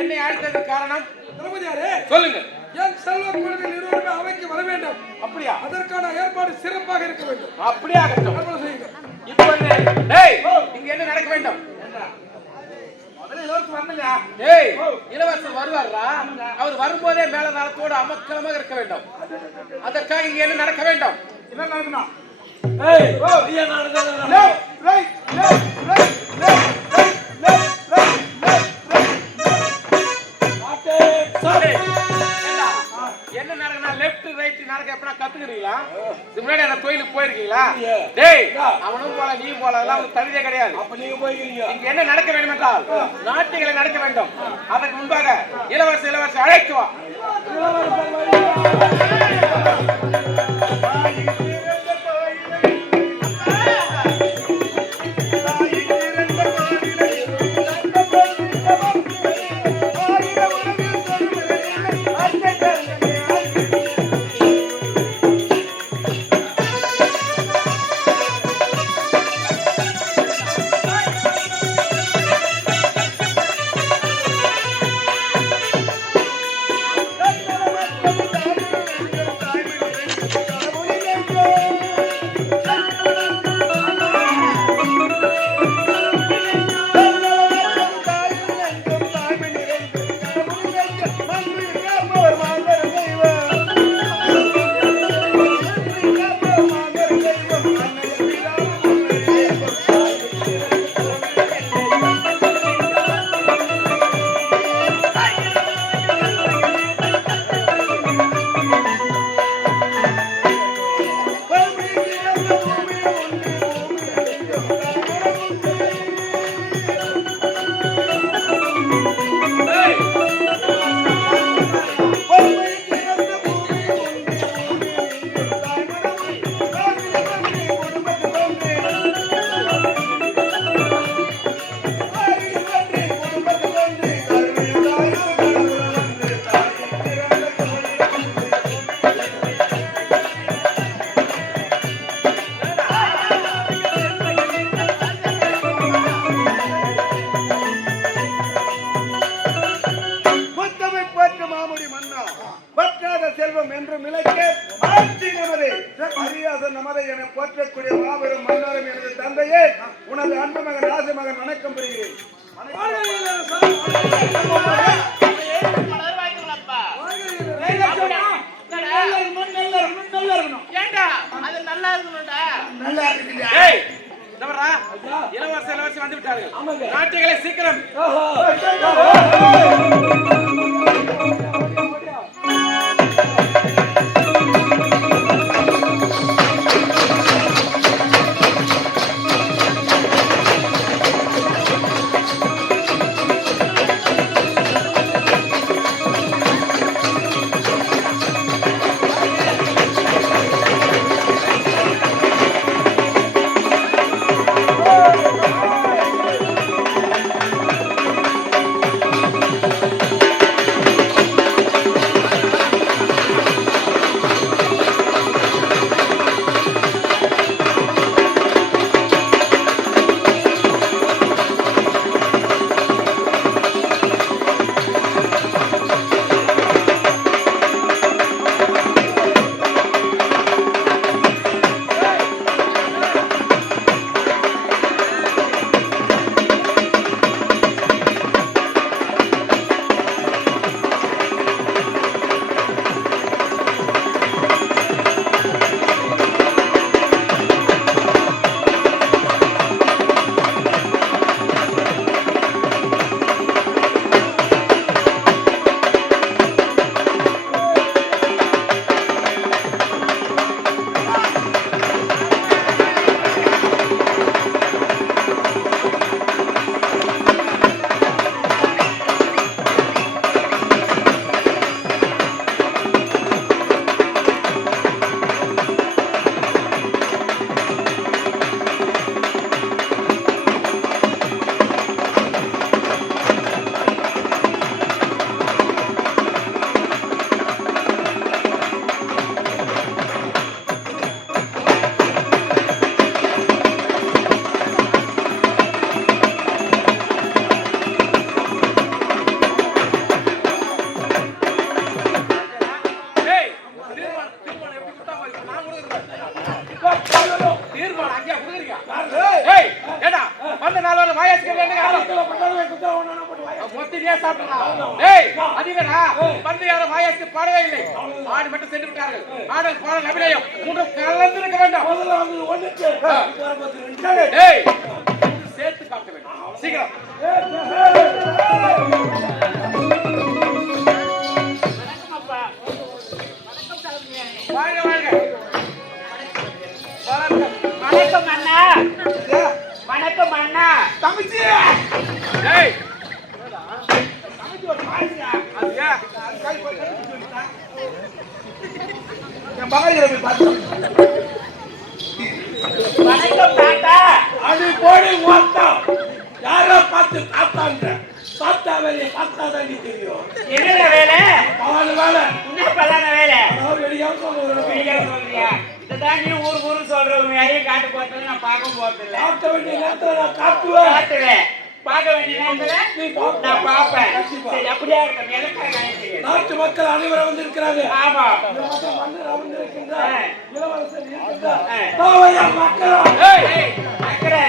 என்னை அழைத்தது காரணம் தளபதியாரே சொல்லுங்க. என் செல்வ குழந்தை நிறுவனமே அவைக்கு வர வேண்டும். அப்படியா? அதற்கான ஏற்பாடு சிறப்பாக இருக்க வேண்டும். அப்படியே ஆகட்டும். ஏற்பாடு செய்யுங்க. இப்பொழுது டேய் இங்க என்ன நடக்க வேண்டும்? முதல்ல இளவரசர் வரணுங்க. டேய் இளவரசர் வருவாரா? அவர் வரும்போதே மேல நாளத்தோடு அமக்கலமாக இருக்க வேண்டும். அதற்காக இங்க என்ன நடக்க வேண்டும்? என்ன நடக்கணும்? ஏய் நீ என்ன நடக்குது? ரைட் என்ன நடக்கணும்? லெஃப்ட் ரைட் நடக்க எப்பனா கத்துக்கிறீங்களா? முன்னாடி அந்த கோயிலுக்கு போயிருக்கீங்களா? டேய் அவனும் போல நீ போல அதெல்லாம் ஒரு தகுதியே கிடையாது. அப்ப நீங்க போய்க்கிறீங்க. இங்க என்ன நடக்க வேண்டும் என்றால் நாட்டியங்களை நடக்க வேண்டும். அதற்கு முன்பாக இளவரசி அழைத்து வா. செல்வம் என்று மிளைக்க ஆட்சி நமது அரியாசன் நமதை என போற்றக்கூடிய மாபெரும் மன்னரும் எனது தந்தையே உனது அன்பு மகன் ராஜ மகன் வணக்கம் பெறுகிறேன். இளவரசி வந்து விட்டார்கள். நாட்டியங்களை சீக்கிரம் மொத்தமே சாப்பிடலாம். டேய் அதிகடா வந்து யாரும் வாயத்து பாடவே இல்லை. ஆடு மட்டும் சென்று விட்டார்கள். ஆடு பாடல் அபிநயம் மூன்று கலந்து இருக்க வேண்டும். முதல்ல வந்து ஒண்ணுக்கு டேய் சேர்த்து காட்ட வேண்டும். சீக்கிரம் வாழ்க வாழ்க. வணக்கம் அண்ணா. வணக்கம் அண்ணா. தம்பிச்சி டேய் என் மகளை போய் பார்த்து வணக்கம் தாத்தா. அடி போடி ஓட்டம் யாரோ பார்த்து காத்தாங்க பார்த்தா வேலையை பார்த்தா தான் தெரியும். என்னென்ன வேலை? அவனு வேலை என்ன பலான வேலை? வெளியாக சொல்லுறேன். வெளியா சொல்றியா? இதுதான் நீ ஊரு சொல்றவங்க யாரையும் காட்டு போறது நான் பார்க்க போறது இல்ல. காட்ட வேண்டிய நேரத்தில் நான் காட்டுவேன். காட்டுவேன். பார்க்க வேண்டிய நேரத்துல நான் பார்ப்பேன். சரி அப்படியே இருக்கட்டும். எனக்காக நினைக்கிறேன். நாட்டு மக்கள் அனைவரும் வந்திருக்கிறாங்க. ஆமா. மன்னர் அமர்ந்திருக்கின்றார். இளவரசர் இருக்கின்றார். ஆ. தாவையார் மக்கள் ஏய் அக்கறை.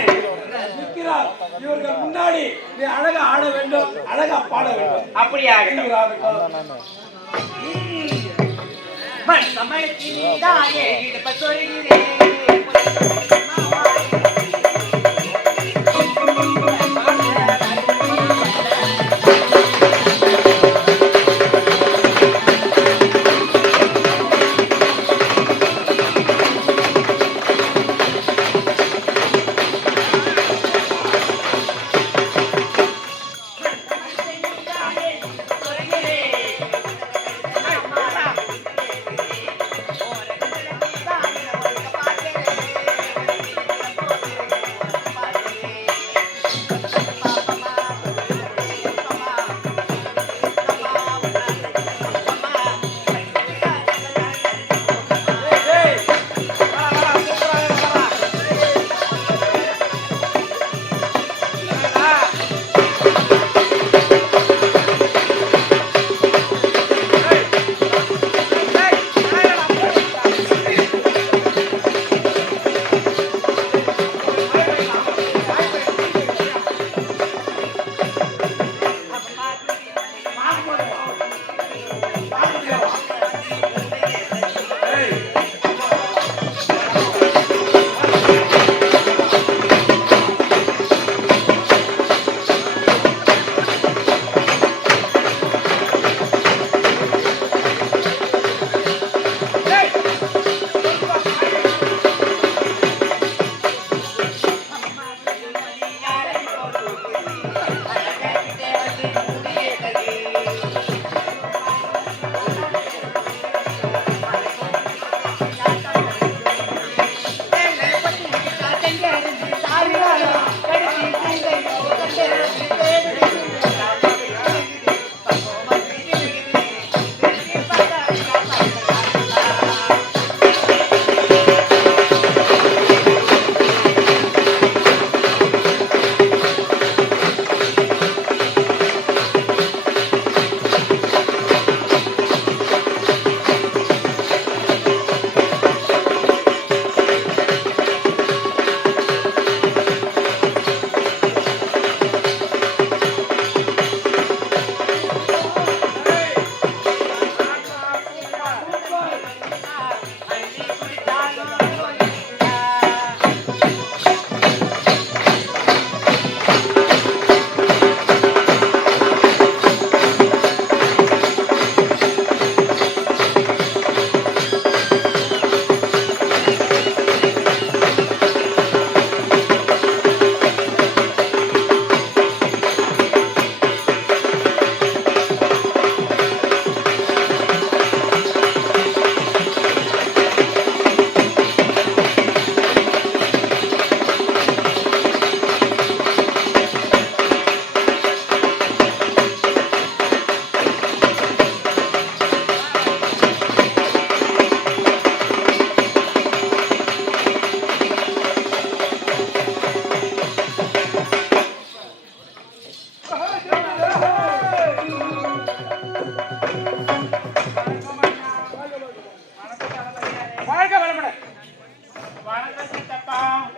நிற்கிறார். இவர்கள் முன்னாடி நீ அழகா ஆட வேண்டும், அழகா பாட வேண்டும். அப்படியே ஆகட்டும். மண் சமயத்தில் தாயே இடுப்ப சொல்கிறேன்.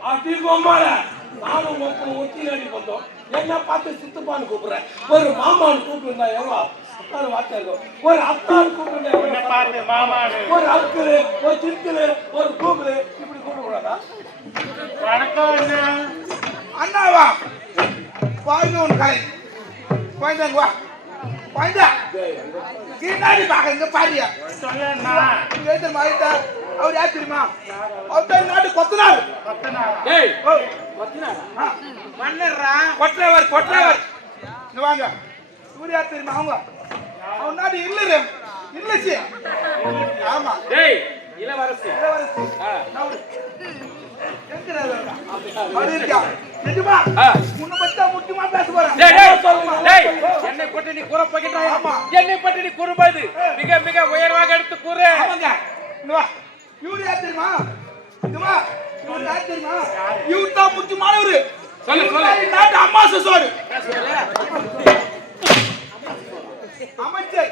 அடி பொம்மால நானும் ஒத்தி நடி வந்தோம். என்ன பார்த்து சித்தப்பான்னு கூப்பிடுறேன். ஒரு மாமான்னு கூப்பிடுறா எவ்வளோ அத்தான வார்த்தை இருக்கும். ஒரு அத்தான்னு கூப்பிடுறா பார்த்து மாமானு ஒரு அக்குலு ஒரு சித்துலு ஒரு கூகுளு இப்படி கூப்பிடக்கூடாதா? வணக்கம் அண்ணா. அண்ணாவா பாய்ந்து உன் கலை பாய்ந்தாங்க வா பாய்ந்தா கீழாடி பாக்க இங்க பாரியா சொல்லு அண்ணா. இங்க எழுத்து மாறிட்டா அவர் யார் தெரியுமா? அவர் தான் நாட்டு கொத்தனார். டேய் ஓ கொத்தினாரா? மன்னர்ரா. கொற்றவர் இங்க வாங்க. இவர் யார் தெரியுமா? அவங்க நாடு இல்லசி ஆமா டேய் இளவரசி. இளவரசி ஆ. நவுரு எங்கறாரு அவர் இருக்கா நிஜமா ஆ. உன்னை பத்தி முக்கியமா பேச போறேன். டேய் டேய் என்னை பற்றி நீ கூற போகின்றாய். என்னை பற்றி நீ கூறும்போது மிக மிக உயர்வாக எடுத்து கூறு. ஆமாங்க இங்க வா. இவர் யார் தெரியுமா? இங்க வா. இவர் யார் தெரியுமா? இவர் தான் முக்கியமானவர். சொல்லு. இந்த நாட்டு அம்மா சசோடு அமைச்சர்.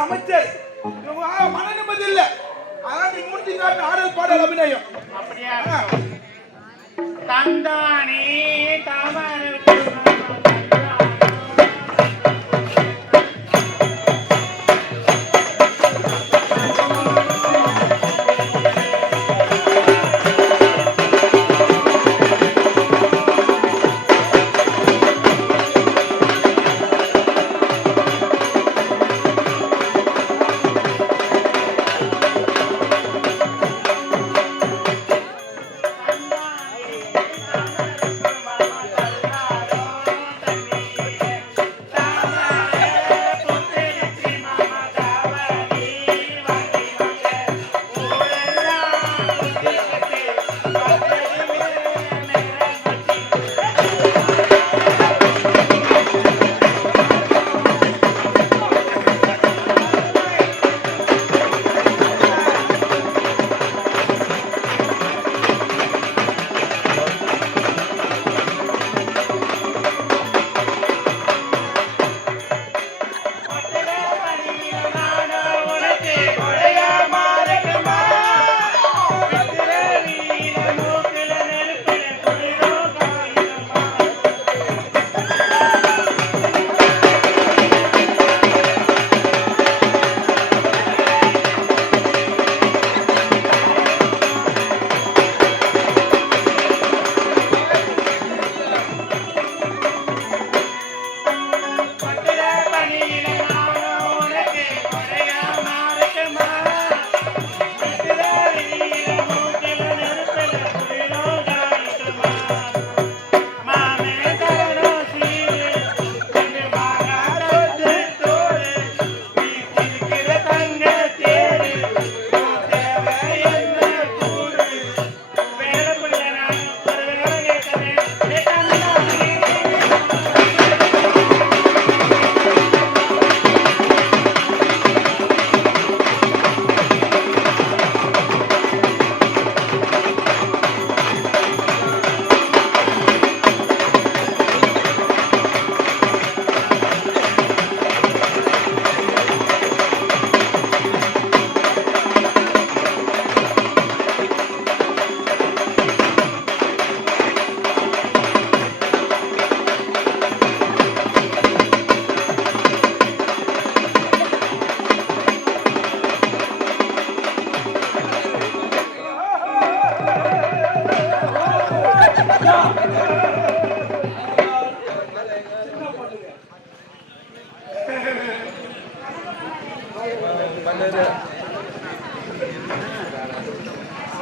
அமைச்சர் மன நிம்மதி இல்ல. அதான் நீ மூர்த்தி காட்டு ஆடல் பாடல் அபிநயம். அப்படியா தந்தானே தாமரை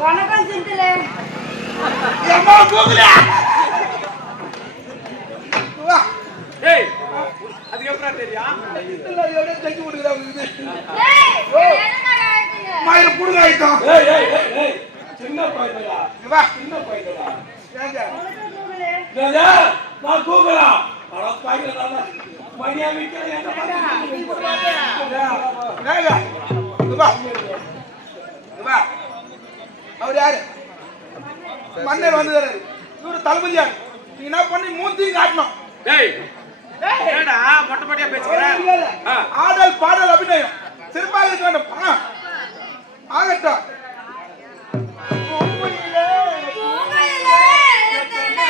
வணக்கம் சிந்திலே. ஏம்மா போகல. வா. டேய் அதுக்கு எப்பறா தெரியும்? இல்ல எவனோ தக்கி விடுறாங்க இது. டேய் என்னடா ஆயிட்டீங்க? மாயிர புடுங்க ஆயிட்டோம். ஏய் சின்ன பையனா வா. சின்ன பையனா ஏங்க வணக்கம் சிந்திலே. டேய் நான் கூகுளா அட பையனா மணியா வீட்ல என்ன பண்ணு ஏங்க வா. வா. அவர் யாரு? மன்னர் வந்துறாரு. இவரு தளபதியார். நீ என்ன பண்ணி மூஞ்சி காட்டணும். டேய் என்னடா மொட்டை மொட்டையா பேசுற? ஆடல் பாடல் அபிநயம் சிறப்பாக இருக்க வேண்டும். ஆகட்டும். பூங்குயிலே தன்னே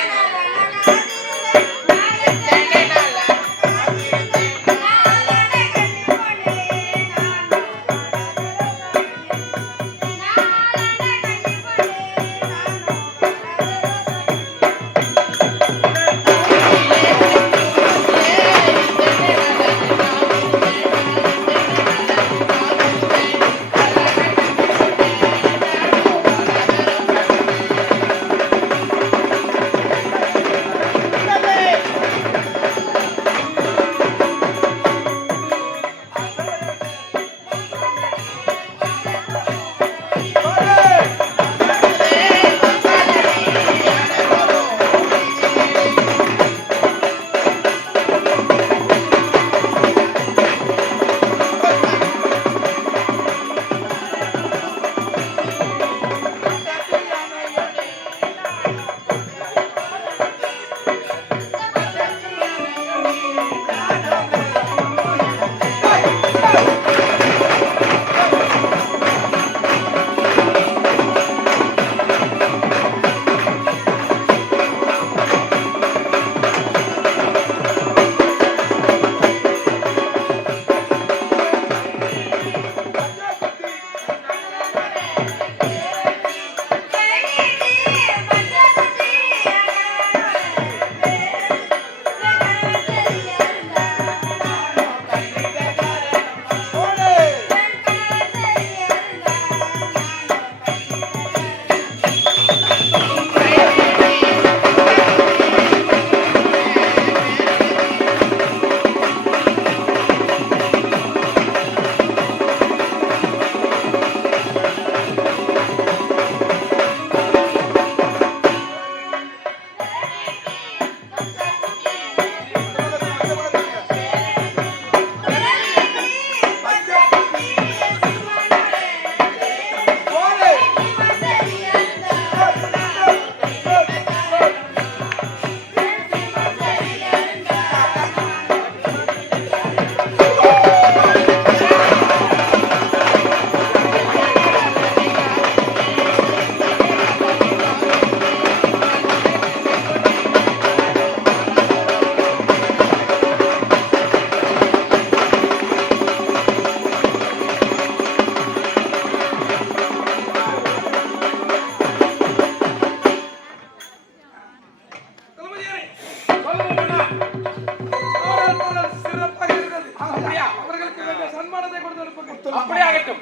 அப்படியே ஆகட்டும்.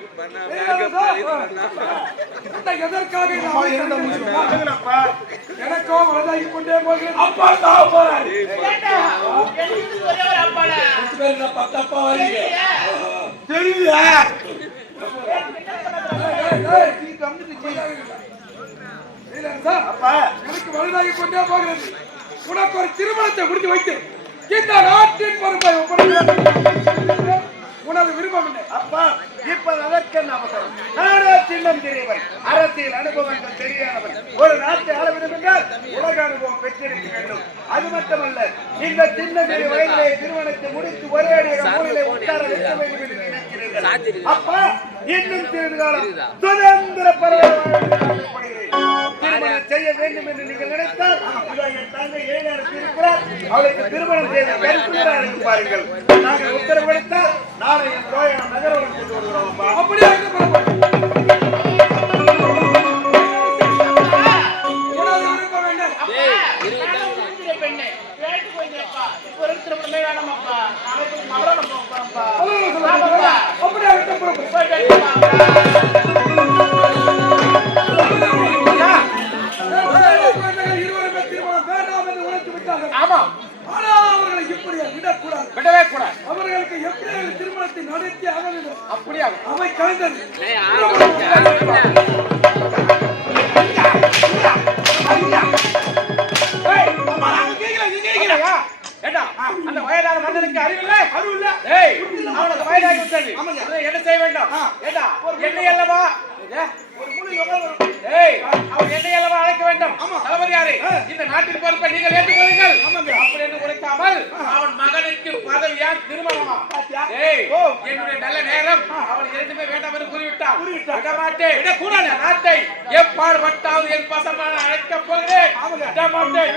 எதற்காக எனக்கோ வலதாகி கொண்டே போகிறேன். அப்பா சாவ போறாரு. ஏண்டா, எனக்கு ஒரே ஒரு அப்பாடா. பத்தப்பா வரீங்க. தெரியுதா? அப்பா எனக்கு வலதாகி கொண்டே போகிறது. உனக்கு ஒரு திருமணத்தை முடித்து வைத்து இந்த நாட்டின் பொறுப்பை ஒப்படைக்கிறேன். உனது விருப்பம் இல்லை. அப்பா இப்ப அதற்கு அவசரம். நாடா சின்னம் தெரியவன், அரசியல் அனுபவங்கள் தெரியாதவன். ஒரு நாட்டை ஆள வேண்டும் என்றால் உலக அனுபவம் பெற்றிருக்க வேண்டும். அது மட்டுமல்ல, இந்த சின்ன சிறு வயதிலே திருமணத்தை முடித்து ஒரே அடியாக மூலையிலே உட்கார வைக்க வேண்டும் என்று நினைக்கிறீர்கள். அப்பா இன்னும் சிறிது காலம் சுதந்திர திருமணம் செய்ய வேண்டும் என்று நீங்கள் நினைத்தால் என் தந்தை இருக்கிறார். அவளுக்கு திருமணம் செய்த கருத்து பாருங்கள். நாங்கள் உத்தரவளித்தால் நாளை என் தோழன் நகரம் கொண்டு வருகிறோம். அப்படியே பெண்ணே, வேலைக்கு போயிருப்பா. இப்போ ஒரு திருமணமே வேணாமாப்பா. நாளைக்கு மகரம் போகிறோம்ப்பா. அப்படியே இருவருமே திருமணம் வேண்டாம் என்று உழைத்து விட்டார்கள். ஆமா, ஆனா அவர்களை இப்படி விடக்கூடாது. விடவே கூடாது. அவர்களுக்கு எப்படி திருமணத்தை நடத்தி ஆக வேண்டும். அப்படியே ஆகட்டும். அவை கலந்தது. ஏண்டா, அந்த வயதான மன்னனுக்கு அறிவில்லை? ஏய், அவனுக்கு வயதாகி விட்டது. அதை என்ன செய்ய வேண்டும்? ஏண்டா, என்னை அல்லவா? ஏய், அவன் என்னை அல்லவா அழைக்க வேண்டும்? தளபதியாரே, இந்த நாட்டின் பொறுப்பை நீங்கள் ஏற்றுக்கொள்ளுங்கள். அப்படி என்று உரைக்காமல் அவன் மகனுக்கு பதவியா திருமணமா? ஏய், என்னுடைய நல்ல நேரம் அவன் இரண்டுமே வேண்டாம் என்று கூறிவிட்டான். விட மாட்டேன், விடக்கூடாது. நாட்டை எப்பாடுபட்டாவது என் பசமான அழைக்கப் போகிறேன். விட மாட்டேன்.